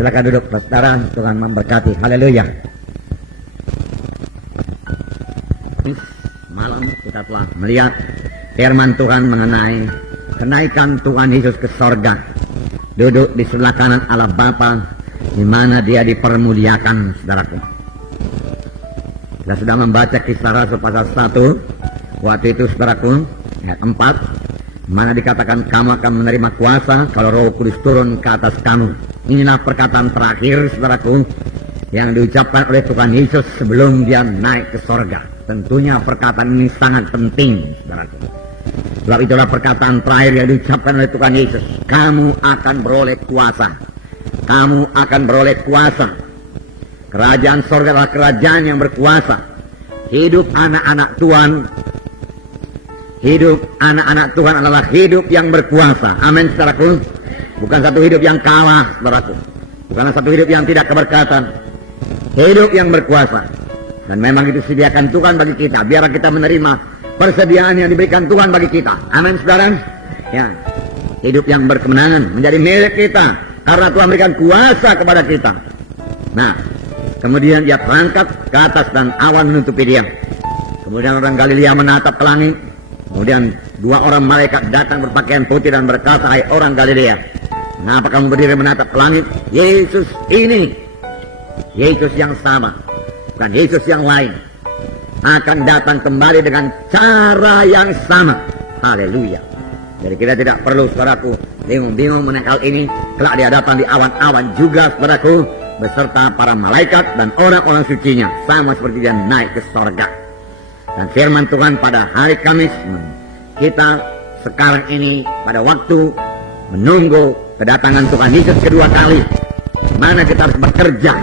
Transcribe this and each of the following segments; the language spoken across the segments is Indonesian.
Silakan duduk, saudara. Tuhan memberkati. Haleluya. Malam kita telah melihat firman Tuhan mengenai kenaikan Tuhan Yesus ke sorga, duduk di sebelah kanan Allah Bapa, di mana Dia dipermuliakan, saudaraku. Kita sudah membaca Kisah Rasul pasal 1. Waktu itu, saudaraku, ayat 4, mana dikatakan kamu akan menerima kuasa kalau Roh Kudus turun ke atas kamu. Inilah perkataan terakhir, saudaraku, yang diucapkan oleh Tuhan Yesus sebelum Dia naik ke sorga. Tentunya perkataan ini sangat penting, saudaraku. Sebab itulah perkataan terakhir yang diucapkan oleh Tuhan Yesus. Kamu akan beroleh kuasa. Kamu akan beroleh kuasa. Kerajaan sorga adalah kerajaan yang berkuasa. Hidup anak-anak Tuhan, hidup anak-anak Tuhan adalah hidup yang berkuasa. Amin, saudaraku. Bukan satu hidup yang kalah, saudaraku. Bukan satu hidup yang tidak keberkatan. Hidup yang berkuasa. Dan memang itu sediakan Tuhan bagi kita. Biar kita menerima persediaan yang diberikan Tuhan bagi kita. Amin, saudara. Ya, hidup yang berkemenangan menjadi milik kita karena Tuhan memberikan kuasa kepada kita. Nah, kemudian Dia terangkat ke atas dan awan menutupi Dia. Kemudian orang Galilea menatap ke langit. Kemudian dua orang malaikat datang berpakaian putih dan berkata, hai orang Galilea, mengapa kamu berdiri menatap ke langit? Yesus ini, Yesus yang sama, bukan Yesus yang lain, akan datang kembali dengan cara yang sama. Haleluya. Jadi kita tidak perlu, saudaraku, bingung-bingung mengenai hal ini. Kelak di hadapan di awan-awan juga, saudaraku, beserta para malaikat dan orang-orang sucinya, sama seperti Dia naik ke sorga. Dan firman Tuhan pada hari Kamis, kita sekarang ini pada waktu menunggu kedatangan Tuhan Yesus kedua kali, mana kita harus bekerja,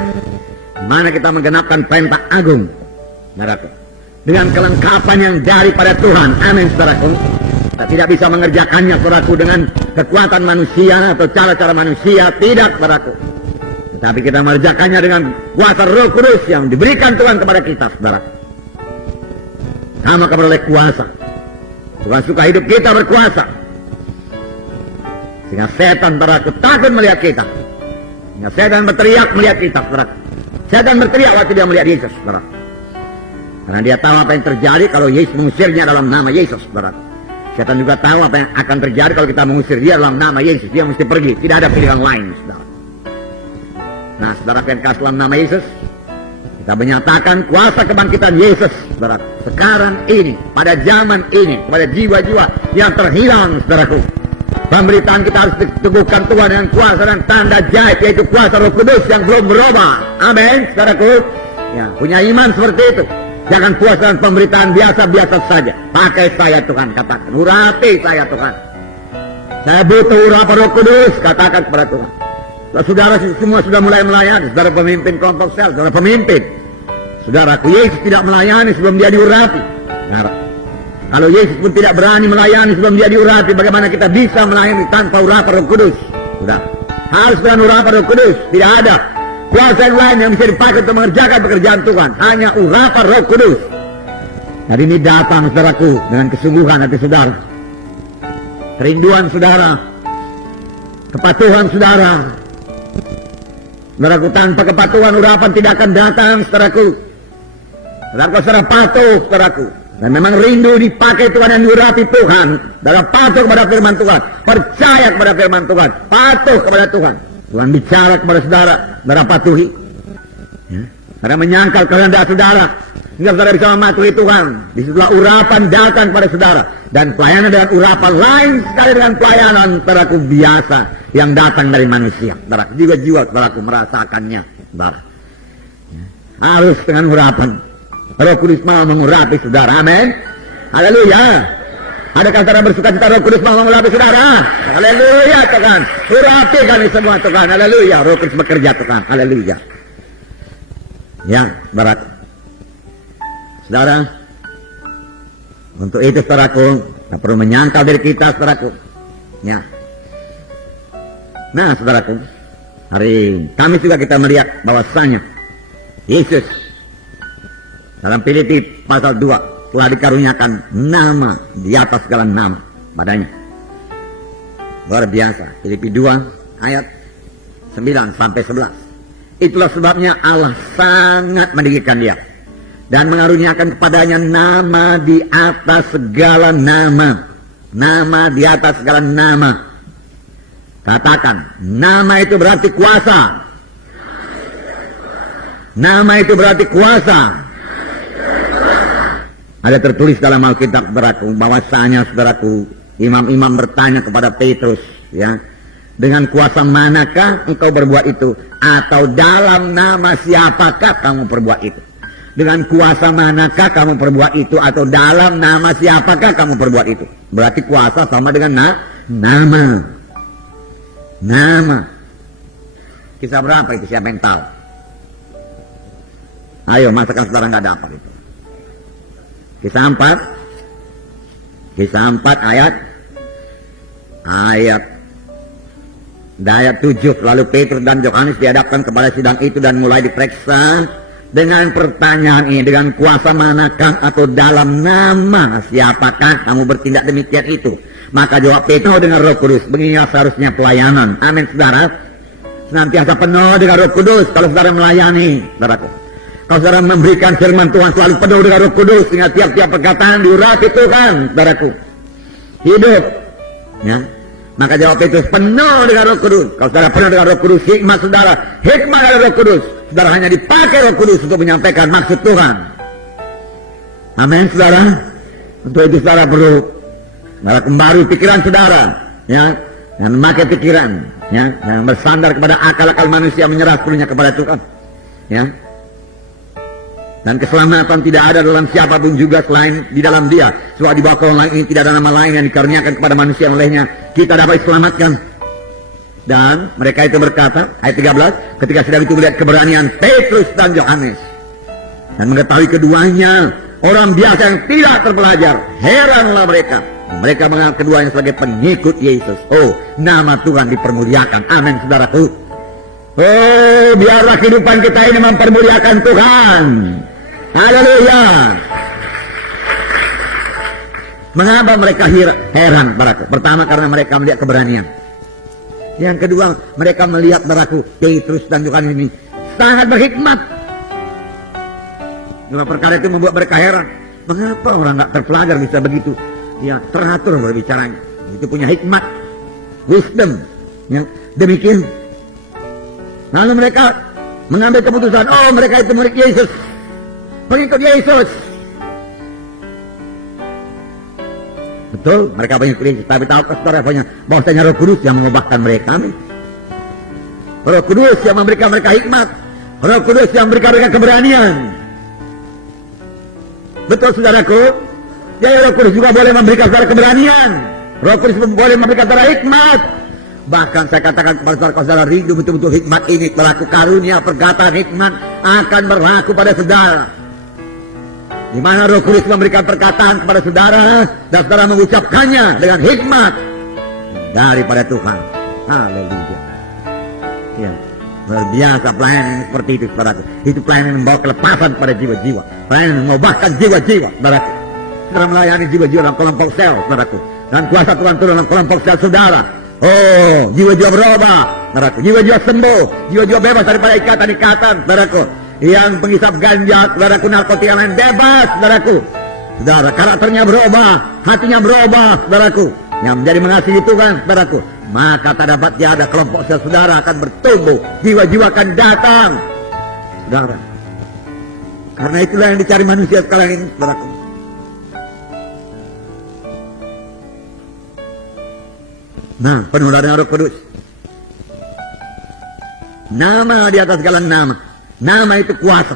mana kita menggenapkan perintah agung, saudaraku, dengan kelengkapan yang daripada Tuhan. Amin, saudaraku. Kita tidak bisa mengerjakannya, saudaraku, dengan kekuatan manusia atau cara-cara manusia. Tidak, saudaraku. Tetapi kita mengerjakannya dengan kuasa Roh Kudus yang diberikan Tuhan kepada kita, saudara. Kamu akan beroleh kuasa. Tuhan suka hidup kita berkuasa, sehingga setan, saudaraku, takut melihat kita. Sehingga setan berteriak melihat kita, saudara. Setan berteriak waktu dia melihat Yesus, saudara. Karena dia tahu apa yang terjadi kalau Yesus mengusirnya dalam nama Yesus, saudara. Setan juga tahu apa yang akan terjadi kalau kita mengusir dia dalam nama Yesus. Dia mesti pergi, tidak ada pilihan lain, saudara. Nah, saudara yang kasih dalam nama Yesus, kita menyatakan kuasa kebangkitan Yesus, saudara. Sekarang ini, pada zaman ini, kepada jiwa-jiwa yang terhilang, saudaraku. Pemberitaan kita harus diteguhkan Tuhan dengan kuasa dan tanda jahit, yaitu kuasa Roh Kudus yang belum berubah. Amin, saudaraku. Ya, punya iman seperti itu. Jangan puas dengan pemberitaan biasa-biasa saja. Pakai saya, Tuhan, katakan. Urapi saya, Tuhan. Saya butuh urapan Roh Kudus, katakan kepada Tuhan. Saudara semua sudah mulai melayani. Saudara pemimpin kelompok sel, saudara pemimpin. Saudaraku, Yesus tidak melayani sebelum Dia diurapi. Nah, kalau Yesus pun tidak berani melayani sebelum Dia diurapi, bagaimana kita bisa melayani tanpa urapan Roh Kudus? Sudah, harus dengan urapan Roh Kudus. Tidak ada kuasa yang lain yang bisa dipakai untuk mengerjakan pekerjaan Tuhan. Hanya urapan Roh Kudus. Hari ini datang, saudaraku, dengan kesungguhan hati saudara, kerinduan saudara, kepatuhan saudara. Saudaraku, tanpa kepatuhan urapan tidak akan datang, saudaraku. Saudaraku, saudara patuh, saudaraku. Dan memang rindu dipakai Tuhan dan diurapi Tuhan. Saudara patuh kepada firman Tuhan. Percaya kepada firman Tuhan. Patuh kepada Tuhan. Tuhan bicara kepada saudara. Saudara patuhi. Ya. Saudara menyangkal kehendak saudara. Sehingga saudara bisa mematuhi Tuhan. Disitulah urapan datang kepada saudara. Dan pelayanan dengan urapan lain sekali dengan pelayanan, saudaraku, biasa yang datang dari manusia. Saudara, jiwa-jiwa, saudaraku, merasakannya. Saudara. Ya. Harus dengan urapan. Roh Kudus mau mengurapi saudara. Amin. Haleluya. Adakah saudara bersuka cita Roh Kudus mau mengurapi saudara? Haleluya, Tuhan. Urapi kami semua, Tuhan. Haleluya. Roh Kudus bekerja, Tuhan. Haleluya. Ya, barat. Saudara, untuk itu, saudaraku, kita perlu menyangkal diri kita, saudaraku. Ya. Nah, saudaraku, hari Kamis juga kita melihat bahwasanya Yesus dalam Filipi pasal 2 telah dikaruniakan nama di atas segala nama padanya. Luar biasa. Filipi 2 ayat 9 sampai 11. Itulah sebabnya Allah sangat meninggikan dia dan mengaruniakan kepadanya nama di atas segala nama. Nama di atas segala nama. Katakan, nama itu berarti kuasa. Nama itu berarti kuasa. Ada tertulis dalam Alkitab, saudaraku, bahwasanya saudaraku, imam-imam bertanya kepada Petrus, ya, dengan kuasa manakah engkau berbuat itu? Atau dalam nama siapakah kamu perbuat itu? Dengan kuasa manakah kamu perbuat itu? Atau dalam nama siapakah kamu perbuat itu? Berarti kuasa sama dengan nama. Nama. Kisah berapa itu? Siapa yang tahu? Ayo, masakan saudara nggak dapat itu. Kisah 4. Kisah 4 ayat 7. Lalu Petrus dan Yohanes dihadapkan kepada sidang itu dan mulai diperiksa dengan pertanyaan ini, dengan kuasa manakah atau dalam nama siapakah kamu bertindak demikian itu? Maka jawab Petrus dengan Roh Kudus. Beginilah seharusnya pelayanan. Amin, saudara. Senantiasa penuh dengan Roh Kudus kalau saudara melayani, saudaraku. Kalau saudara memberikan firman Tuhan selalu penuh dengan Roh Kudus, sehingga tiap-tiap perkataan diurapi Tuhan, saudaraku. Hidup, ya. Maka jawab Petrus, penuh dengan Roh Kudus. Kalau saudara penuh dengan Roh Kudus, hikmat saudara, hikmat dari Roh Kudus. Saudara hanya dipakai Roh Kudus untuk menyampaikan maksud Tuhan. Amin, saudara. Untuk itu saudara perlu kembali pikiran saudara, ya, dan memakai pikiran, ya, yang bersandar kepada akal-akal manusia, menyerah sepenuhnya kepada Tuhan, ya. Dan keselamatan tidak ada dalam siapapun juga selain di dalam dia. Sebab di bawah kolong langit ini tidak ada nama lain yang dikaruniakan kepada manusia olehnya kita dapat diselamatkan. Dan mereka itu berkata, ayat 13, ketika sedang itu melihat keberanian Petrus dan Yohanes dan mengetahui keduanya orang biasa yang tidak terpelajar, heranlah mereka. Mereka menganggap keduanya sebagai pengikut Yesus. Oh, nama Tuhan dipermuliakan. Amin, saudaraku. Oh, biarlah kehidupan kita ini mempermuliakan Tuhan. Haleluya. Mengapa mereka heran, saudaraku? Pertama, karena mereka melihat keberanian. Yang kedua, mereka melihat, saudaraku, Petrus dan Yohanes ini sangat berhikmat. Dua perkara itu membuat mereka heran. Mengapa orang nggak terpelajar bisa begitu? Ya, teratur berbicaranya. Itu punya hikmat, wisdom, yang demikian. Lalu mereka mengambil keputusan, oh, mereka itu murid Yesus, pengikut Yesus. Betul, mereka pengikut Yesus. Tapi tahukah saudara bahwasanya Roh Kudus yang mengubahkan mereka? Roh Kudus yang memberikan mereka hikmat, Roh Kudus yang memberikan mereka keberanian. Betul, saudaraku. Jadi Roh Kudus juga boleh memberikan saudara keberanian. Roh Kudus boleh memberikan saudara hikmat. Bahkan saya katakan kepada saudara, rindu betul-betul hikmat ini berlaku, karunia perkataan hikmat akan berlaku pada saudara. Di mana Roh Kudus memberikan perkataan kepada saudara dan saudara mengucapkannya dengan hikmat daripada Tuhan. Haleluya. Ya, luar biasa pelayanan seperti itu, saudara. Itu pelayanan yang membawa kelepasan pada jiwa-jiwa, pelayanan yang mengubahkan jiwa-jiwa, saudara. Saudara melayani jiwa-jiwa dalam kelompok sel, saudaraku, dan kuasa Tuhan turun dalam kelompok sel saudara. Oh, jiwa-jiwa berubah, saudaraku, jiwa-jiwa sembuh, jiwa-jiwa bebas daripada ikatan-ikatan, saudaraku. Yang penghisap ganja, saudaraku, narkotika lain bebas, saudaraku. Saudara, karakternya berubah, hatinya berubah, saudaraku. Yang menjadi mengasihi Tuhan, saudaraku. Maka tak dapat tiada kelompok sel saudara akan bertumbuh, jiwa-jiwa akan datang, saudara. Karena itulah yang dicari manusia sekalian ini, saudaraku. Nah, penuh dengan Roh Kudus. Nama di atas segala nama. Nama itu kuasa.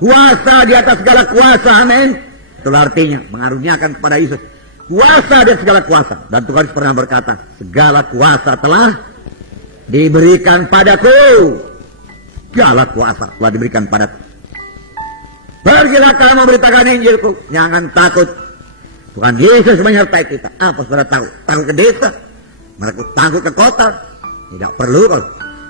Kuasa di atas segala kuasa, amin. Itulah artinya, mengaruniakan kepada Yesus kuasa di atas segala kuasa. Dan Tuhan pernah berkata, segala kuasa telah diberikan padaku. Segala kuasa telah diberikan padaku. Pergilah kamu memberitakan Injilku. Jangan takut. Tuhan Yesus menyertai kita. Apa saudara tahu? Takut ke desa, mereka takut ke kota. Tidak perlu.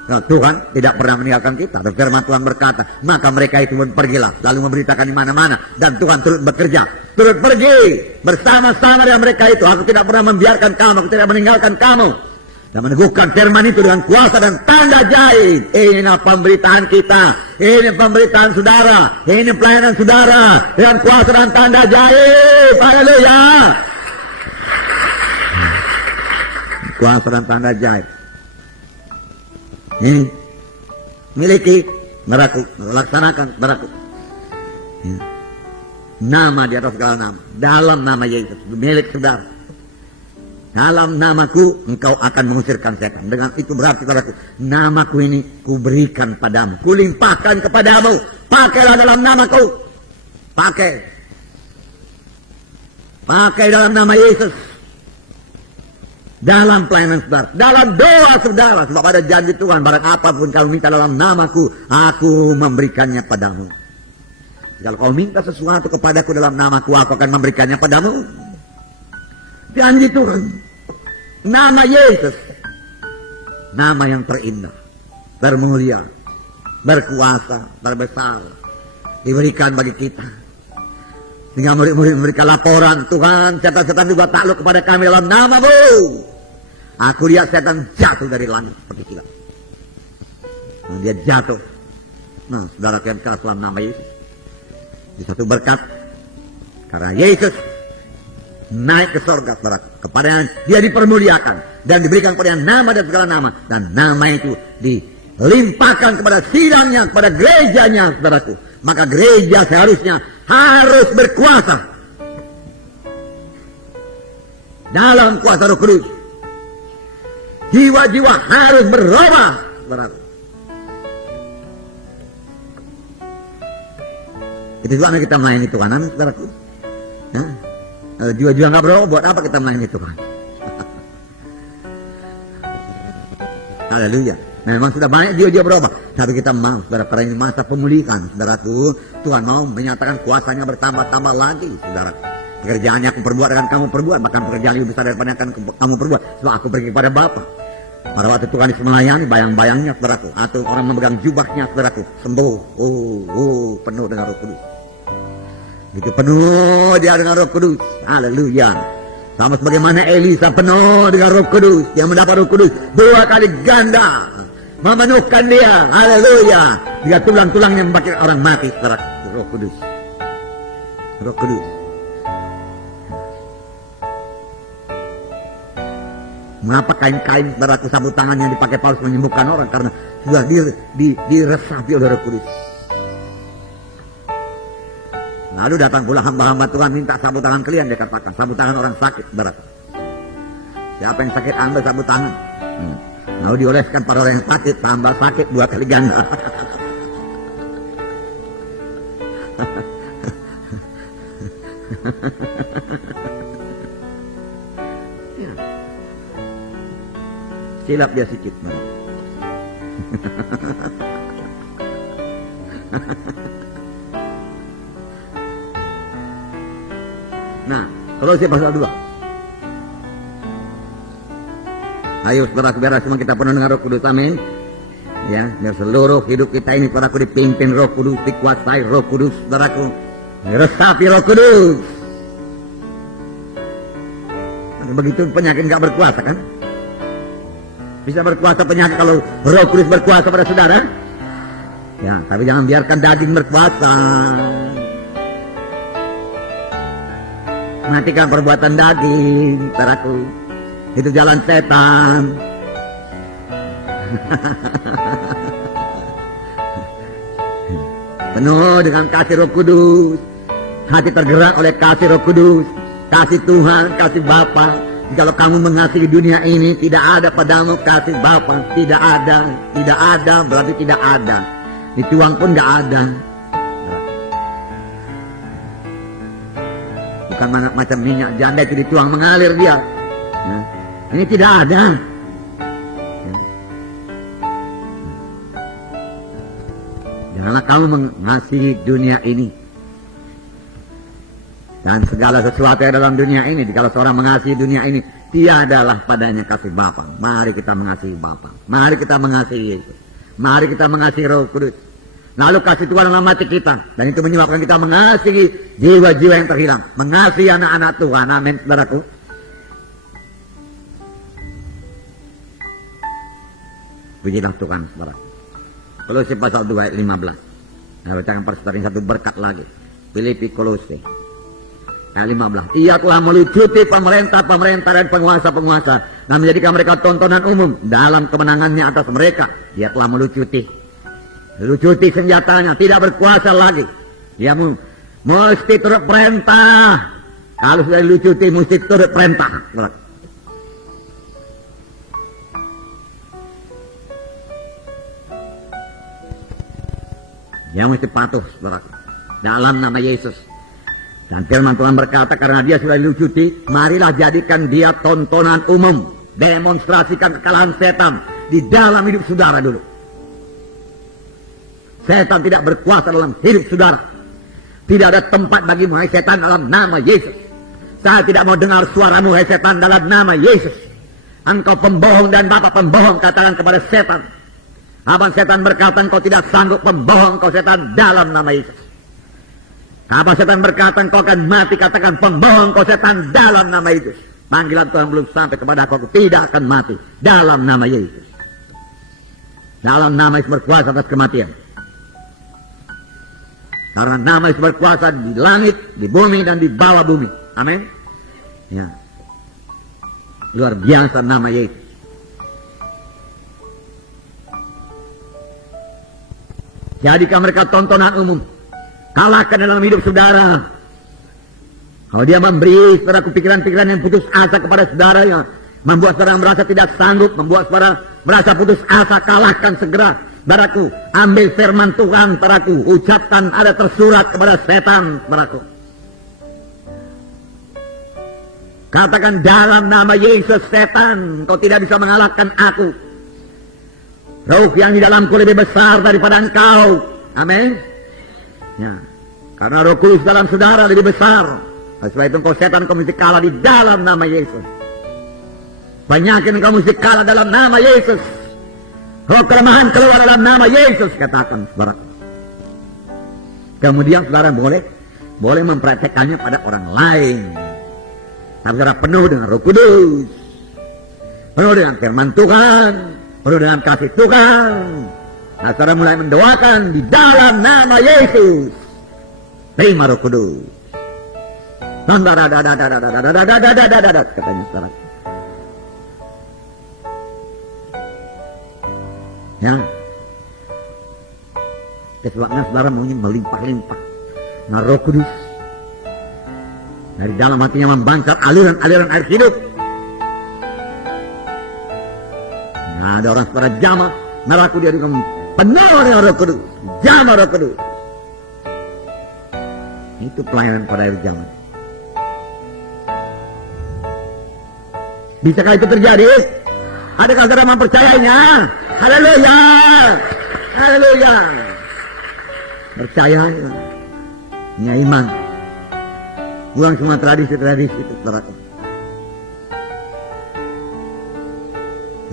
Kalau Tuhan tidak pernah meninggalkan kita. Dan firman Tuhan berkata, maka mereka itu pergilah, lalu memberitakan di mana-mana. Dan Tuhan turut bekerja, turut pergi bersama-sama dengan mereka itu. Aku tidak pernah membiarkan kamu, aku tidak meninggalkan kamu. dan meneguhkan firman itu dengan kuasa dan tanda jahit. Inilah pemberitaan kita, ini pemberitaan saudara, ini pelayanan saudara dengan kuasa dan tanda jahit. Haleluya. Kuasa dan tanda jahit ini miliki saudaraku, laksanakan saudaraku. Nama di atas segala nama, dalam nama Yesus milik saudara. Dalam namaku engkau akan mengusirkan setan. Dengan itu berarti saudaraku, namaku ini kuberikan padamu, kulimpahkan kepadamu. Pakailah dalam namaku. Pakai dalam nama Yesus. Dalam pelayanan saudara, dalam doa saudara. Sebab ada janji Tuhan, barang apapun kau minta dalam namaku, aku memberikannya padamu. Kalau kau minta sesuatu kepadaku dalam namaku, aku akan memberikannya padamu. Janji Tuhan, nama Yesus, nama yang terindah, bermulia, berkuasa, berbesar, diberikan bagi kita. Sehingga murid-murid memberikan laporan, Tuhan, setan-setan juga takluk kepada kami dalam namamu. Aku lihat setan jatuh dari langit seperti kilat. Nah, dia jatuh. Nah, saudara yang keras dalam nama Yesus. Di satu berkat, karena Yesus naik ke surga, saudara, kepadanya dia dipermuliakan dan diberikan kepada nama dan segala nama, dan nama itu dilimpahkan kepada sidangnya, kepada gerejanya, saudaraku. Maka gereja seharusnya harus berkuasa dalam kuasa Roh Kudus. Jiwa-jiwa harus berubah, saudaraku. Itu juga kita melayani Tuhan, saudaraku. Nah, jiwa-jiwa nggak berubah, buat apa kita melayani Tuhan? Haleluya. Memang sudah banyak jiwa-jiwa berubah, tapi kita mau, saudara, karena ini masa pemulihan, saudaraku. Tuhan mau menyatakan kuasanya bertambah-tambah lagi, saudara. Pekerjaannya aku perbuat dan kamu perbuat, bahkan pekerjaan lebih besar daripada yang akan kamu perbuat, sebab aku pergi kepada Bapa. Pada waktu Tuhan Yesus melayani, bayang-bayangnya, saudaraku, atau orang memegang jubahnya, saudaraku, sembuh, penuh dengan Roh Kudus. Itu penuh dia dengan Roh Kudus. Haleluya. Sama sebagaimana Elisa penuh dengan Roh Kudus, dia mendapat Roh Kudus 2 kali ganda, memenuhkan dia. Haleluya. Dia tulang-tulangnya membangkitkan orang mati, saudara. Roh Kudus. Roh Kudus. Mengapa kain-kain, saudaraku, sabut tangan yang dipakai Paulus menyembuhkan orang? Karena sudah diresapi oleh Roh Kudus. Lalu datang pula hamba-hamba Tuhan minta sabut tangan kalian, dia katakan, sabut tangan orang sakit, saudara. Siapa yang sakit, ambil sabut tangan. Lalu dioleskan pada orang yang sakit, tambah sakit 2 kali ganda. Silap dia sikit. Nah, Kolose pasal 2. Ayo saudara, biar semua kita penuh dengan Roh Kudus, amin. Ya, biar seluruh hidup kita ini, saudaraku, dipimpin Roh Kudus, dikuasai Roh Kudus, saudaraku, diresapi Roh Kudus. Begitu penyakit nggak berkuasa, kan? Bisa berkuasa penyakit kalau Roh Kudus berkuasa pada saudara. Ya, tapi jangan biarkan daging berkuasa. Matikan perbuatan daging, saudaraku. Itu jalan setan. Penuh dengan kasih Roh Kudus. Hati tergerak oleh kasih Roh Kudus, kasih Tuhan, kasih Bapa. Kalau kamu mengasihi dunia ini, tidak ada padamu kasih Bapa. Tidak ada, berarti tidak ada. Dituang pun nggak ada. Bukan macam minyak janda itu dituang mengalir dia. Ya. Ini tidak ada. Ya. Janganlah kamu mengasihi dunia ini dan segala sesuatu yang dalam dunia ini. Kalau seorang mengasihi dunia ini, tiadalah padanya kasih Bapa. Mari kita mengasihi Bapa. Mari kita mengasihi Yesus. Mari kita mengasihi Roh Kudus. Lalu kasih Tuhan dalam hati kita. Dan itu menyebabkan kita mengasihi jiwa-jiwa yang terhilang. Mengasihi anak-anak Tuhan. Amin, saudaraku. Pujilah Tuhan, saudara. Kolose pasal 2 ayat 15. Nah, bacakan persaudara satu berkat lagi. Filipi Kolose ayat 15. Ia telah melucuti pemerintah-pemerintah dan penguasa-penguasa dan menjadikan mereka tontonan umum dalam kemenangannya atas mereka. Dia telah melucuti senjatanya, tidak berkuasa lagi. Dia mesti turut perintah. Kalau sudah dilucuti mesti turut perintah. Dia mesti patuh, saudara, dalam nama Yesus. Dan firman Tuhan berkata, karena dia sudah dilucuti, marilah jadikan dia tontonan umum. Demonstrasikan kekalahan setan di dalam hidup saudara dulu. Setan tidak berkuasa dalam hidup saudara. Tidak ada tempat bagimu, hai setan, dalam nama Yesus. Saya tidak mau dengar suaramu, hai setan, dalam nama Yesus. Engkau pembohong dan bapak pembohong, katakan kepada setan. Abang setan berkata, engkau tidak sanggup, pembohong, engkau setan, dalam nama Yesus. Abang setan berkata, engkau akan mati, katakan, pembohong, engkau setan, dalam nama Yesus. Panggilan Tuhan belum sampai kepada aku tidak akan mati, dalam nama Yesus. Dalam nama Yesus berkuasa atas kematian. Karena nama Yesus berkuasa di langit, di bumi, dan di bawah bumi. Amin. Ya. Luar biasa nama Yesus. Jadikan mereka tontonan umum. Kalahkan dalam hidup saudara. Kalau dia memberi saudara pikiran-pikiran yang putus asa kepada saudara, yang membuat saudara merasa tidak sanggup, membuat saudara merasa putus asa, kalahkan segera. Saudaraku, ambil firman Tuhan, saudaraku, ucapkan ada tersurat kepada setan, saudaraku. Katakan, dalam nama Yesus, setan, kau tidak bisa mengalahkan aku. Roh yang di dalamku lebih besar daripada engkau. Amin. Ya. Karena Roh Kudus dalam saudara lebih besar. Sebab itu engkau setan, kau mesti kalah di dalam nama Yesus. Penyakit engkau mesti kalah dalam nama Yesus. Roh kelemahan keluar dalam nama Yesus, katakan saudara. Kemudian saudara boleh mempraktekannya pada orang lain. Tapi saudara penuh dengan Roh Kudus, penuh dengan firman Tuhan, penuh dengan kasih Tuhan. Nah, saudara mulai mendoakan di dalam nama Yesus. Terima Roh Kudus. Katanya saudara. Ya. Sebabnya saudara maunya melimpah-limpah. Nah, Roh Kudus dari dalam hatinya membancar aliran-aliran air hidup. Nah, ada orang saudara jamaah, neraku dia dengan penuh dengan Roh Kudus, jamaah Roh Kudus. Itu pelayanan pada air jamaah. Bisakah itu terjadi? Adakah saudara mempercayainya? Haleluya, haleluya. Percaya, punya iman. Buang semua tradisi-tradisi itu, saudaraku.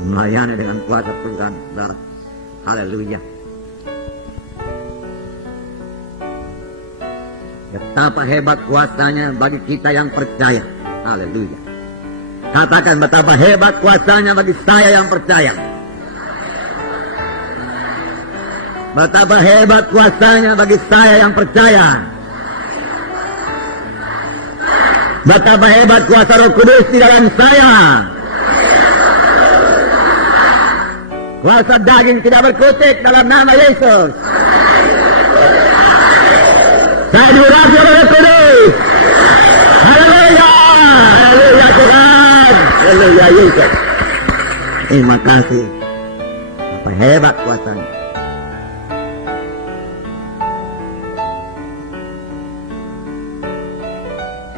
Melayani dengan kuasa Tuhan, saudara. Haleluya. Betapa hebat kuasanya bagi kita yang percaya. Haleluya. Katakan, betapa hebat kuasanya bagi saya yang percaya. Betapa hebat kuasanya bagi saya yang percaya. Betapa hebat kuasa Roh Kudus di dalam saya. Kuasa daging tidak berkutik dalam nama Yesus. Saya diurapi oleh Roh Kudus. Haleluya, haleluya Tuhan, haleluya Yesus. Terima kasih. Apa hebat kuasanya.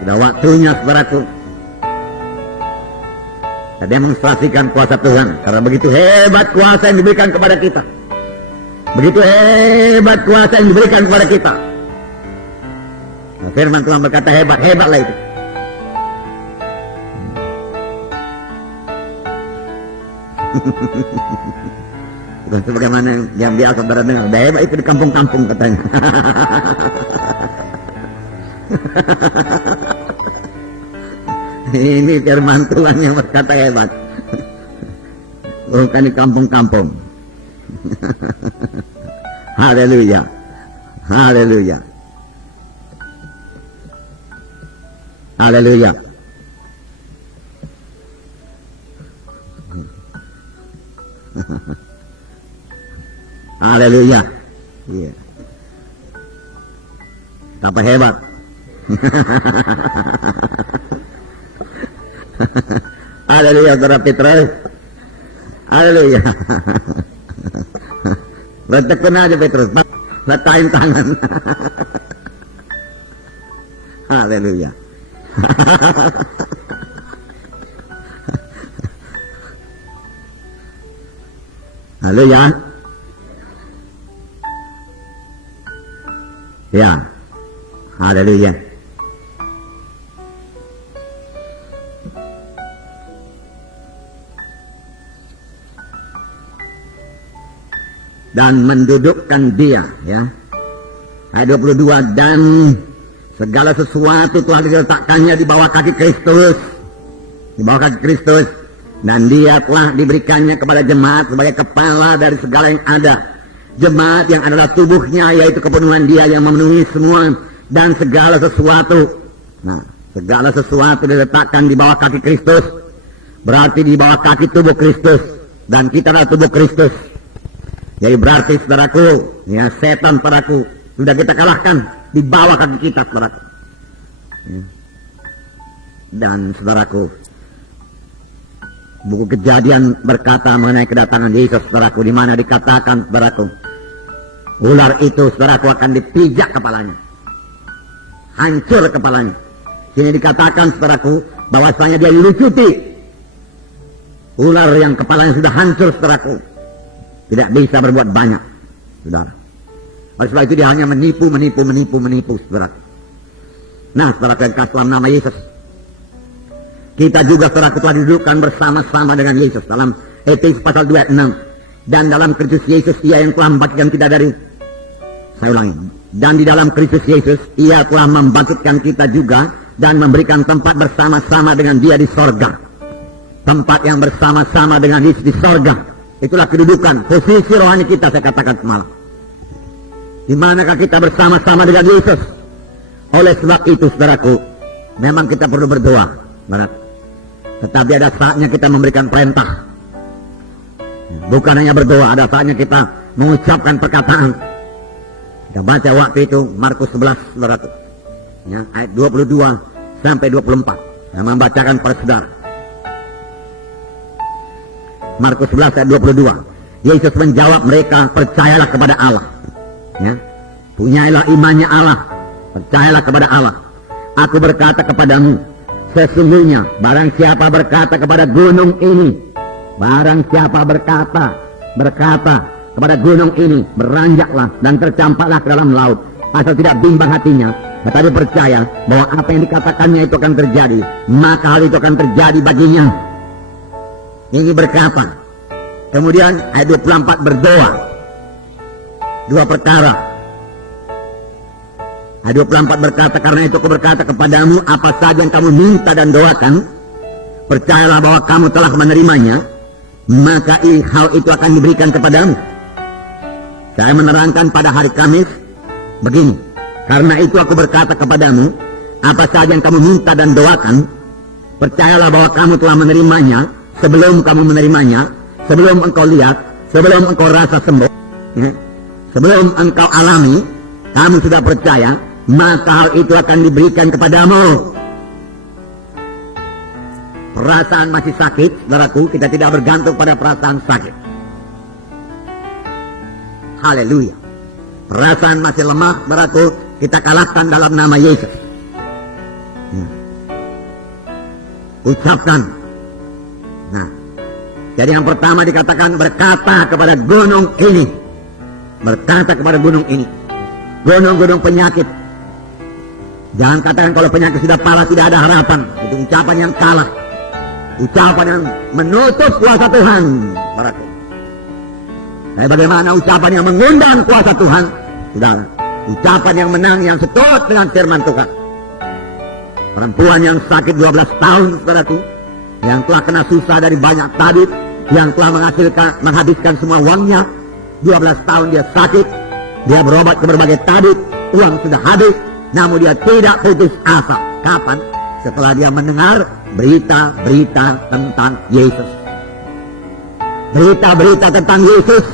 Sudah waktunya saudaraku kita demonstrasikan kuasa Tuhan. Karena begitu hebat kuasa yang diberikan kepada kita. Begitu hebat kuasa yang diberikan kepada kita. Nah, firman Tuhan berkata hebat, hebatlah itu. Bukan sebagaimana yang biasa saudara dengar. Hebat itu di kampung-kampung katanya. Ini firman Tuhan yang berkata hebat. Bukan di kampung-kampung. Haleluya. Haleluya. Haleluya. Haleluya. Iya. Apa hebat. Haleluya, Saudara Petrus. Haleluya. Bertekun aja Petrus, letain tangan. Haleluya. Haleluya. Ya. Haleluya. Dan mendudukkan dia, ya. Ayat 22, dan segala sesuatu telah diletakkannya di bawah kaki Kristus. Di bawah kaki Kristus. Dan dia telah diberikannya kepada jemaat sebagai kepala dari segala yang ada. Jemaat yang adalah tubuhnya, yaitu kepenuhan dia yang memenuhi semua dan segala sesuatu. Nah, segala sesuatu diletakkan di bawah kaki Kristus. Berarti di bawah kaki tubuh Kristus. Dan kita adalah tubuh Kristus. Jadi berarti saudaraku, ya setan saudaraku, sudah kita kalahkan di bawah kaki kita saudaraku. Ya. Dan saudaraku, buku Kejadian berkata mengenai kedatangan Yesus saudaraku, di mana dikatakan saudaraku, ular itu saudaraku akan dipijak kepalanya, hancur kepalanya. Sini dikatakan saudaraku, bahwasanya dia dilucuti. Ular yang kepalanya sudah hancur saudaraku, tidak bisa berbuat banyak, saudara. Oleh sebab itu dia hanya menipu, saudara. Nah, saudara yang kasih dalam nama Yesus, kita juga saudara telah didudukkan bersama-sama dengan Yesus dalam Efesus pasal 2 ayat 6. Dan dalam Kristus Yesus ia yang telah membangkitkan kita dari, saya ulangi, dan di dalam Kristus Yesus ia telah membangkitkan kita juga dan memberikan tempat bersama-sama dengan dia di sorga. Tempat yang bersama-sama dengan Yesus di sorga. Itulah kedudukan, posisi rohani kita, saya katakan semalam. Di manakah kita bersama-sama dengan Yesus? Oleh sebab itu, saudaraku, memang kita perlu berdoa, benar. Tetapi ada saatnya kita memberikan perintah. Bukan hanya berdoa, ada saatnya kita mengucapkan perkataan. Kita baca waktu itu Markus 11, saudaraku, ya, ayat 22 sampai 24. Saya membacakan pada saudara. Markus 11 ayat 22. Yesus menjawab mereka, percayalah kepada Allah. Ya. Punyailah imannya Allah. Percayalah kepada Allah. Aku berkata kepadamu, sesungguhnya barang siapa berkata kepada gunung ini, barang siapa berkata kepada gunung ini, beranjaklah dan tercampaklah ke dalam laut, asal tidak bimbang hatinya, tetapi percaya bahwa apa yang dikatakannya itu akan terjadi, maka hal itu akan terjadi baginya. Ini berkata. Kemudian ayat 24 berdoa. Dua perkara. Ayat 24 berkata, karena itu aku berkata kepadamu, apa saja yang kamu minta dan doakan, percayalah bahwa kamu telah menerimanya, maka hal itu akan diberikan kepadamu. Saya menerangkan pada hari Kamis begini, karena itu aku berkata kepadamu, apa saja yang kamu minta dan doakan, percayalah bahwa kamu telah menerimanya. Sebelum kamu menerimanya, sebelum engkau lihat, sebelum engkau rasa sembuh, ya, sebelum engkau alami, kamu sudah percaya, maka hal itu akan diberikan kepadamu. Perasaan masih sakit, saudaraku, kita tidak bergantung pada perasaan sakit. Haleluya. Perasaan masih lemah, saudaraku, kita kalahkan dalam nama Yesus. Ya. Ucapkan. Nah, jadi yang pertama dikatakan berkata kepada gunung ini. Berkata kepada gunung ini. Gunung-gunung penyakit. Jangan katakan kalau penyakit sudah parah tidak ada harapan. Itu ucapan yang kalah. Ucapan yang menutup kuasa Tuhan. Tapi bagaimana ucapan yang mengundang kuasa Tuhan? Sudahlah. Ucapan yang menang, yang seturut dengan firman Tuhan. Perempuan yang sakit 12 tahun, saudaraku, yang telah kena susah dari banyak tabib, yang telah menghabiskan semua uangnya, 12 tahun dia sakit, dia berobat ke berbagai tabib, uang sudah habis, namun dia tidak putus asa. Kapan? Setelah dia mendengar berita-berita tentang Yesus. Berita-berita tentang Yesus.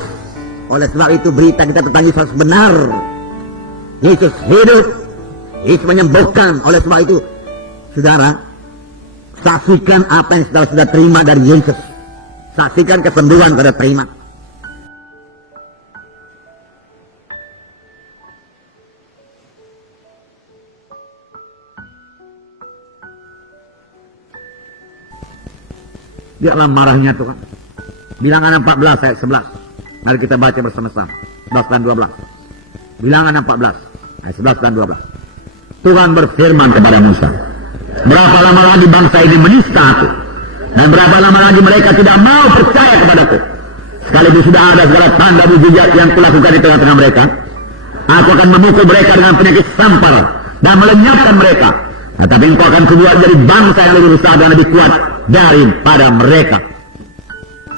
Oleh sebab itu berita kita tentang Yesus benar. Yesus hidup, Yesus menyembuhkan. Oleh sebab itu, saudara, saksikan apa yang saudara sudah terima dari Yesus. Saksikan kesembuhan pada terima. Lihatlah marahnya Tuhan. Bilangan 14 ayat 11. Mari kita baca bersama-sama. 11 dan 12. Bilangan 14 ayat 11 dan 12. Tuhan berfirman kepada Musa, berapa lama lagi bangsa ini menista aku, dan berapa lama lagi mereka tidak mau percaya kepadaku. Sekaligus sudah ada segala tanda mujizat yang kulakukan di tengah-tengah mereka. Aku akan memukul mereka dengan penyakit sampar dan melenyapkan mereka. Tetapi engkau akan kubuat jadi bangsa yang lebih besar dan lebih kuat daripada mereka.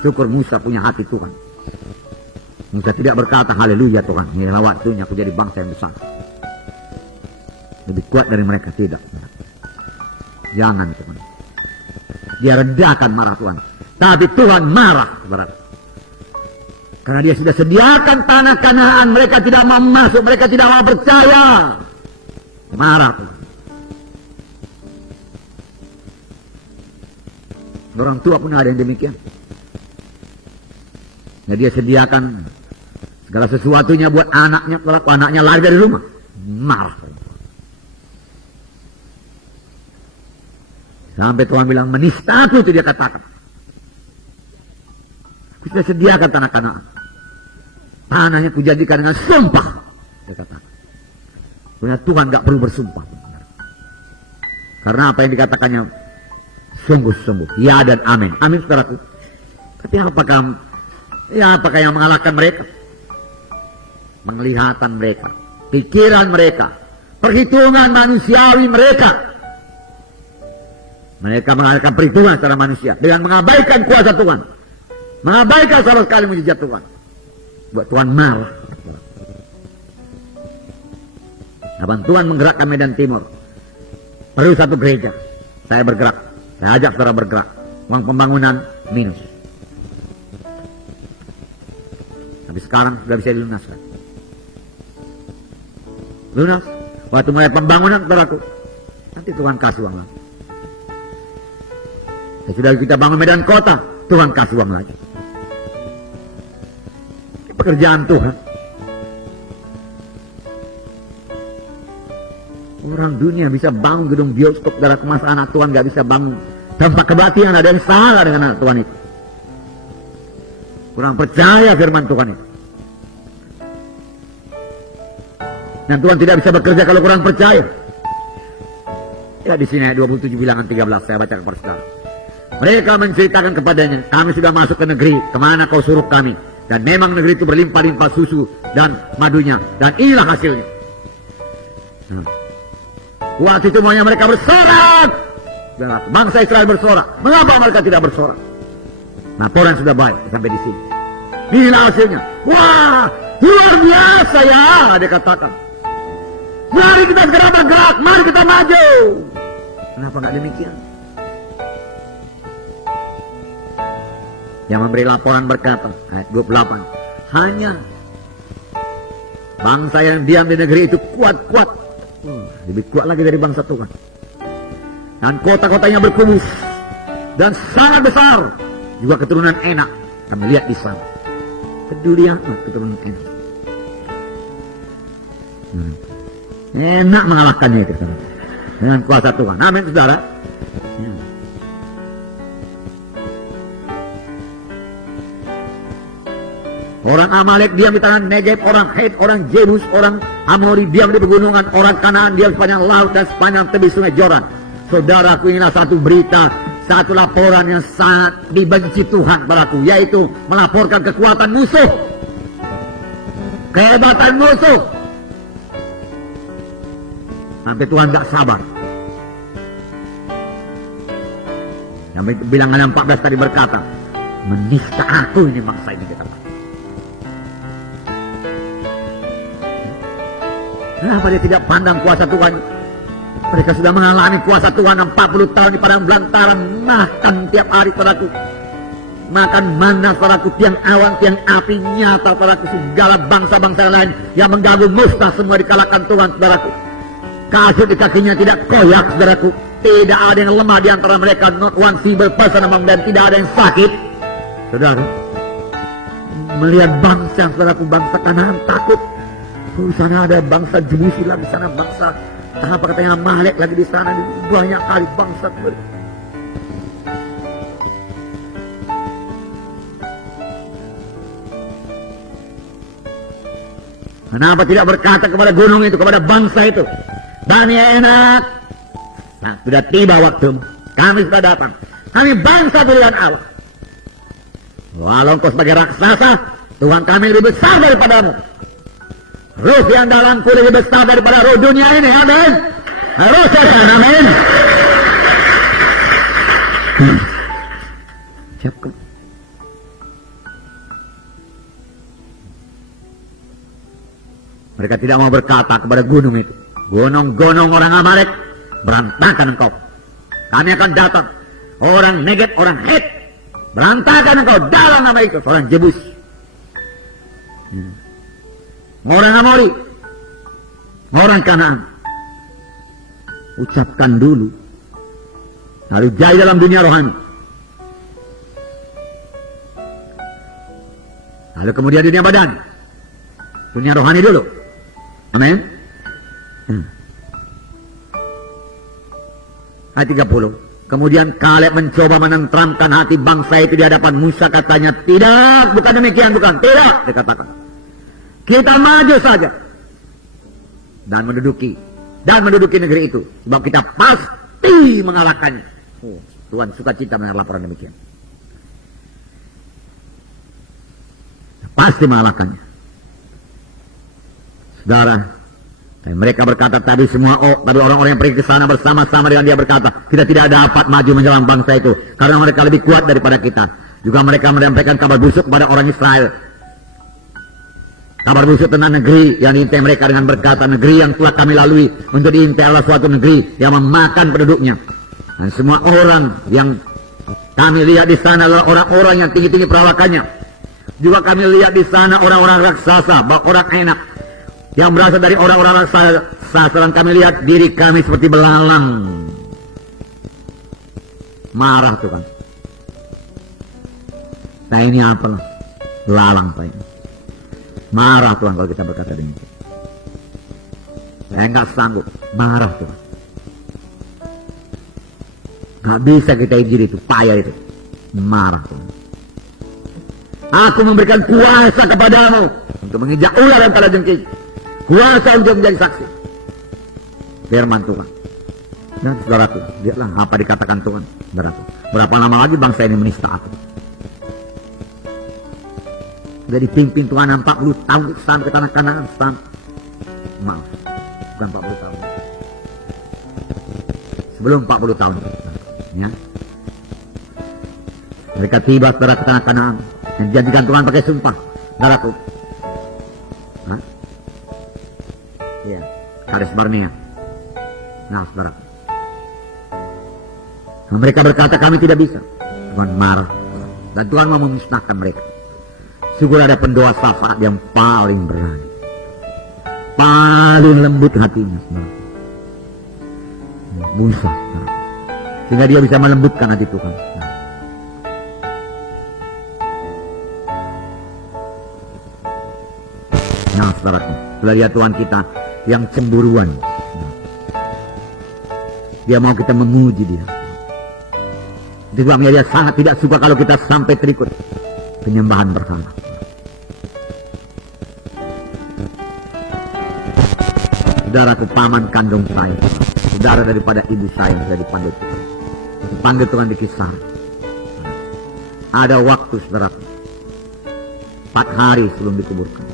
Syukur Musa punya hati Tuhan. Musa tidak berkata haleluya Tuhan, inilah waktunya aku jadi bangsa yang besar, lebih kuat dari mereka. Tidak. Jangan Tuhan. Dia redakan marah Tuhan. Tapi Tuhan marah berat. Karena dia sudah sediakan tanah Kanaan, mereka tidak mau masuk, mereka tidak mau percaya. Marah Tuhan. Orang tua pun ada yang demikian. Nah, dia sediakan segala sesuatunya buat anaknya, kalau anaknya lari dari rumah, marah. Sampai Tuhan bilang, menista aku, itu dia katakan. Aku sudah sediakan tanah Kanaan. Tanahnya kujadikan dengan sumpah, dia katakan. Karena Tuhan gak perlu bersumpah. Karena apa yang dikatakannya sungguh-sungguh, ya dan amin. Amin saudaraku. Tapi apakah yang mengalahkan mereka? Penglihatan mereka, pikiran mereka, perhitungan manusiawi mereka. Mereka mengadakan perhitungan secara manusia dengan mengabaikan kuasa Tuhan, mengabaikan sama sekali mujizat Tuhan. Buat Tuhan marah. Abang Tuhan menggerakkan Medan Timur, perlu satu gereja. Saya bergerak, saya ajak saudara bergerak. Uang pembangunan minus. Tapi sekarang sudah bisa dilunaskan. Lunas. Waktu mulai pembangunan saudaraku, nanti Tuhan kasih uang lagi. Sudah kita bangun medan kota, Tuhan kasih uang lagi. Pekerjaan Tuhan. Orang dunia bisa bangun gedung bioskop, darah kemas anak Tuhan gak bisa bangun. Tanpa kebatian, ada yang salah dengan anak Tuhan itu. Kurang percaya firman Tuhan itu. Dan Tuhan tidak bisa bekerja kalau kurang percaya. Ya di sini ayat 27 bilangan 13 saya baca kepada saudara. Mereka menceritakan kepadanya, kami sudah masuk ke negeri, kemana kau suruh kami. Dan memang negeri itu berlimpah-limpah susu dan madunya. Dan inilah hasilnya. Waktu itu maunya mereka bersorak. Bangsa Israel bersorak. Mengapa mereka tidak bersorak? Laporan sudah baik sampai di sini. Inilah hasilnya. Wah, luar biasa ya, dia katakan. Mari kita segera bergerak, mari kita maju. Kenapa nggak demikian? Yang memberi laporan berkata, ayat 28, hanya bangsa yang diam di negeri itu kuat-kuat. Lebih kuat lagi dari bangsa Tuhan. Dan kota-kotanya berkumus dan sangat besar. Juga keturunan enak. Kami lihat di sana. Peduli amat keturunan enak. Enak mengalahkannya itu dengan kuasa Tuhan. Amin saudara. Orang Amalek diam di tangan Negeb, orang Het, orang Jebus, orang Amori diam di pegunungan, orang Kanaan diam sepanjang laut dan sepanjang tebing sungai Jordan. Saudaraku, inilah satu berita, satu laporan yang sangat dibenci Tuhan padaku, yaitu melaporkan kekuatan musuh, kehebatan musuh. Sampai Tuhan tak sabar. Yang bilangan 14 tadi berkata, menista aku ini bangsa ini, kata. Kenapa dia tidak pandang kuasa Tuhan? Mereka sudah mengalami kuasa Tuhan 40 tahun di padang belantaran, makan tiap hari padaku. Makan mana padaku, tiang awan, tiang api nyata padaku. Segala bangsa-bangsa lain yang mengganggu musnah semua dikalahkan Tuhan, saudaraku. Kasut di kakinya tidak koyak, saudaraku. Tidak ada yang lemah di antara mereka. Not one single person among them. Tidak ada yang sakit. Saudara, melihat bangsa, saudaraku, bangsa Kanaan takut. Di sana ada bangsa Jebusi lagi, di sana bangsa apa katanya Amalek lagi di sana, banyak kali bangsa. Kenapa tidak berkata kepada gunung itu, kepada bangsa itu, Bani Enak, nah, sudah tiba waktu, kami sudah datang, kami bangsa pilihan Allah. Walau kau sebagai raksasa, Tuhan kami lebih besar daripadamu. Ruh yang dalamku lebih besar daripada ruh dunia ini. Amin. Harus ada. Amin. Mereka tidak mau berkata kepada gunung itu, gunung-gunung orang Amalek, berantakan engkau. Kami akan datang. Orang Negeb, orang Het, berantakan engkau dalam nama itu. Orang Jebus, orang Amori, orang Kanaan. Ucapkan dulu, lalu jadi dalam dunia rohani. Lalu kemudian dunia badan, dunia rohani dulu. Amin. Ayat 30. Kemudian Kaleb mencoba menenteramkan hati bangsa itu di hadapan Musa, katanya, tidak, bukan demikian, bukan, tidak, dikatakan. Kita maju saja dan menduduki negeri itu, sebab kita pasti mengalahkannya. Tuhan suka cita mendengar laporan demikian. Pasti mengalahkannya. Saudara, dan mereka berkata tadi tadi orang-orang yang pergi ke sana bersama-sama dengan dia berkata, kita tidak dapat maju menyerang bangsa itu karena mereka lebih kuat daripada kita. Juga mereka menyampaikan kabar busuk kepada orang Israel. Kabar busuk tentang negeri yang diintai mereka dengan berkata, negeri yang telah kami lalui untuk diintai adalah suatu negeri yang memakan penduduknya. Dan semua orang yang kami lihat di sana adalah orang-orang yang tinggi-tinggi perawakannya. Juga kami lihat di sana orang-orang raksasa, orang enak, yang berasal dari orang-orang raksasa, dan kami lihat diri kami seperti belalang. Marah Tuhan. Nah ini apa? Belalang Pak ini. Marah Tuhan kalau kita berkata demikian. Saya nggak sanggup. Marah Tuhan. Nggak bisa kita izin itu, payah itu. Marah Tuhan. Aku memberikan kuasa kepadamu untuk menginjak ular dan kalajengking. Kuasa untuk menjadi saksi. Firman Tuhan. Dan saudaraku, lihatlah apa dikatakan Tuhan. Saudaraku, berapa lama lagi bangsa ini menista aku? Sudah dipimpin Tuhan 40 tahun sampai ke tanah Kanaan. Maaf, bukan 40 tahun. Sebelum 40 tahun. Ya. Mereka tiba saudara ke tanah Kanaan. Yang dijadikan Tuhan pakai sumpah. Saudaraku. Ya, Kades Barnea. Nah, saudara. Mereka berkata kami tidak bisa. Tuhan marah. Dan Tuhan mau memusnahkan mereka. Syukur ada pendoa syafaat yang paling berani. Paling lembut hatinya. Saudara. Musa. Saudara. Sehingga dia bisa melembutkan hati Tuhan. Nah, saudaraku. Sudah lihat Tuhan kita yang cemburuan. Dia mau kita memuji dia. Dia sangat tidak suka kalau kita sampai terikut penyembahan berhala. Saudaraku, paman kandung saya, saudara daripada ibu saya yang sudah dipanggil Tuhan. Dipanggil Tuhan di Kisah. Ada waktu saudaraku, 4 hari sebelum dikuburkan.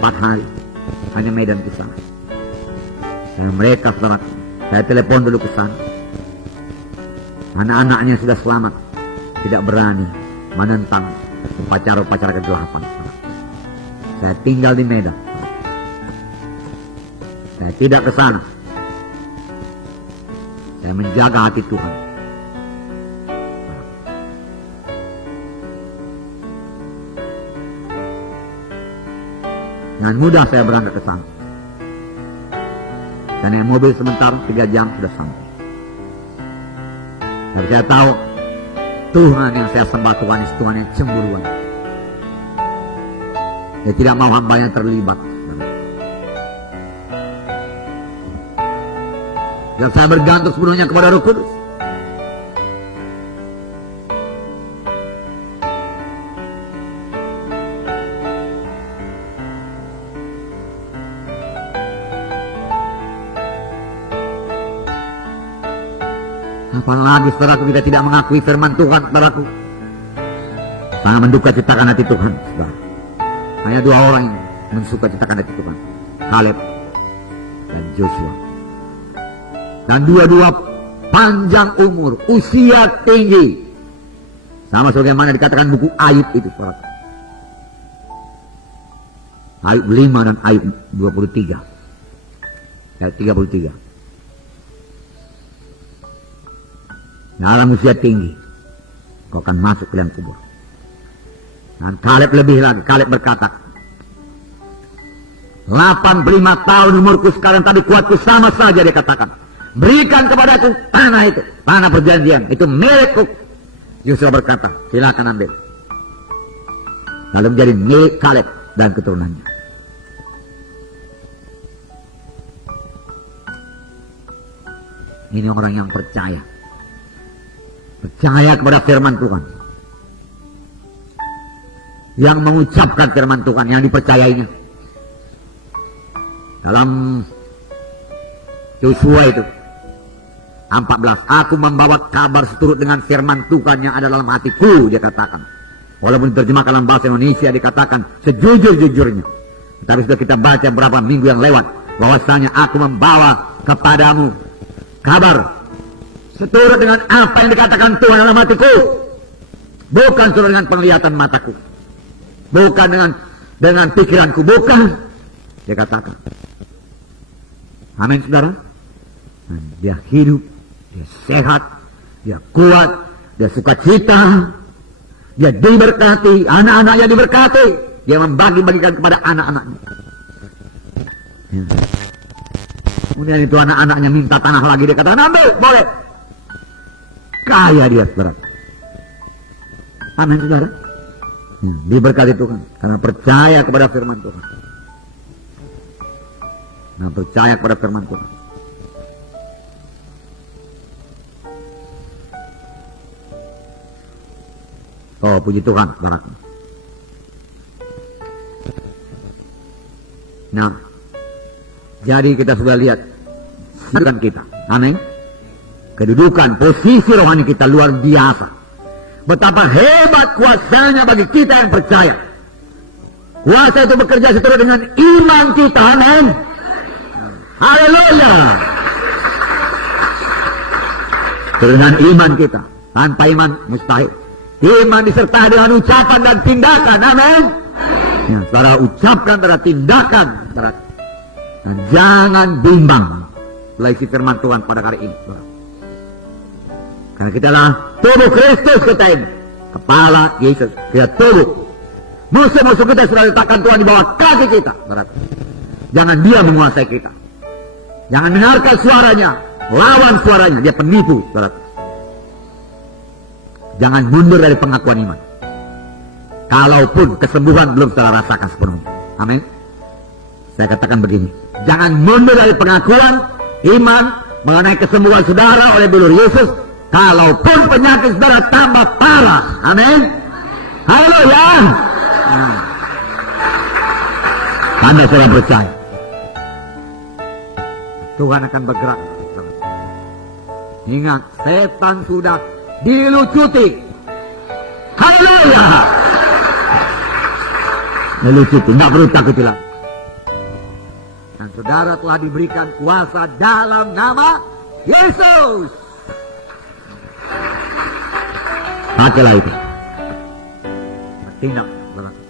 4 hari hanya medan Kisah. Dan mereka saudaraku, saya telepon dulu ke sana. Anak-anaknya sudah selamat, tidak berani menentang upacara-upacara ke-8. Saya tinggal di Medan. Saya tidak ke sana. Saya menjaga hati Tuhan. Dengan mudah saya berangkat ke sana. Saya naik mobil sebentar, 3 jam sudah sampai. Dan saya tahu Tuhan yang saya sembah, Tuhan yang cemburuan. Dia tidak mau hambanya terlibat. Dan saya bergantung sepenuhnya kepada Roh Kudus. Apalagi saudaraku kita tidak mengakui firman Tuhan, saudaraku. Sangat menduka citakan hati Tuhan, saudara. Hanya 2 orang yang mensuka citakan hati Tuhan, Kaleb dan Joshua. Dan dua-dua panjang umur, usia tinggi. Sama sebagaimana dikatakan buku Ayub itu, saudara. Ayub 5 dan Ayub 23. Ayat 33. Dalam usia tinggi, kau akan masuk ke dalam kubur. Dan Kaleb lebih lagi, Kaleb berkata, 85 tahun umurku sekarang, tapi kuatku sama saja, dia katakan. Berikan kepadaku tanah itu, tanah perjanjian, itu milikku. Yosua berkata, silakan ambil. Lalu menjadi milik Kaleb dan keturunannya. Ini orang yang percaya. Percaya kepada firman Tuhan. Yang mengucapkan firman Tuhan, yang dipercayainya. Dalam Yosua itu 14, aku membawa kabar seturut dengan firman Tuhan yang ada dalam hatiku, dia katakan. Walaupun diterjemahkan dalam bahasa Indonesia dikatakan sejujur-jujurnya. Tapi sudah kita baca beberapa minggu yang lewat, bahwasanya aku membawa kepadamu kabar seturut dengan apa yang dikatakan Tuhan dalam hatiku. Bukan seturut dengan penglihatan mataku. Bukan dengan pikiranku. Bukan. Dia katakan. Amin, saudara. Dia hidup. Dia sehat. Dia kuat. Dia sukacita. Dia diberkati. Anak-anaknya diberkati. Dia membagi-bagikan kepada anak-anaknya. Kemudian itu anak-anaknya minta tanah lagi. Dia katakan, ambil, boleh. Kaya dia, saudara. Amin, saudara. Diberkati Tuhan karena percaya kepada firman Tuhan. Nah, percaya kepada firman Tuhan. Oh, puji Tuhan, saudara. Nah, jadi kita sudah lihat silakan kita. Amin. Kedudukan, posisi rohani kita luar biasa. Betapa hebat kuasanya bagi kita yang percaya. Kuasa itu bekerja seturut dengan iman kita. Amin. Haleluya. Dengan iman kita. Tanpa iman mustahil. Iman disertai dengan ucapan dan tindakan. Amin. Ya, saudara ucapkan pada tindakan. Saudara. Dan jangan bimbang. Mulai isi firman Tuhan pada hari ini. Saudara. Karena kita adalah tubuh Kristus kita ini. Kepala Yesus. Kita tubuh. Musuh-musuh kita sudah letakkan Tuhan di bawah kaki kita. Saudara. Jangan dia menguasai kita. Jangan dengarkan suaranya. Lawan suaranya. Dia penipu. Saudara. Jangan mundur dari pengakuan iman. Kalaupun kesembuhan belum saudara rasakan sepenuhnya. Amin. Saya katakan begini. Jangan mundur dari pengakuan iman mengenai kesembuhan saudara oleh bulur Yesus. Kalaupun penyakit saudara tambah parah. Amin. Haleluya. Anda sudah percaya. Tuhan akan bergerak. Ingat, setan sudah dilucuti. Haleluya. Dilucuti, tidak perlu takut lagi. Dan saudara telah diberikan kuasa dalam nama Yesus. Pakailah itu. Tindak, saudaraku.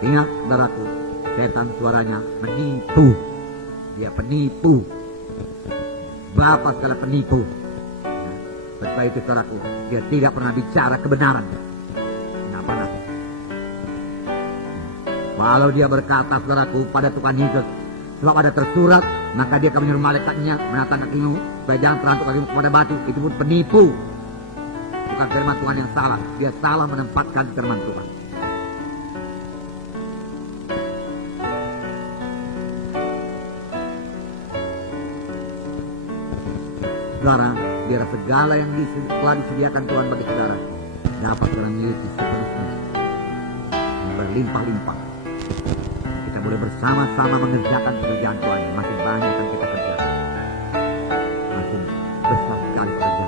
Ingat, saudaraku, setan suaranya menipu. Dia penipu. Bapak segala penipu. Sebab itu saudaraku, dia tidak pernah bicara kebenaran. Tidak pernah. Walau dia berkata saudaraku pada Tuhan Yesus, sebab ada tersurat, maka dia akan menyuruh malaikatnya menatang kakimu supaya jangan terantuk kakimu kepada batu. Itu pun penipu. Bukan firman Tuhan yang salah. Dia salah menempatkan firman Tuhan. Saudara, biar segala yang telah disediakan Tuhan bagi saudara dapat saudara miliki seterusnya yang berlimpah-limpah. Kita boleh bersama-sama mengerjakan pekerjaan Tuhan. Masih banyak yang kita kerjakan. Masih besar sekali pekerjaan.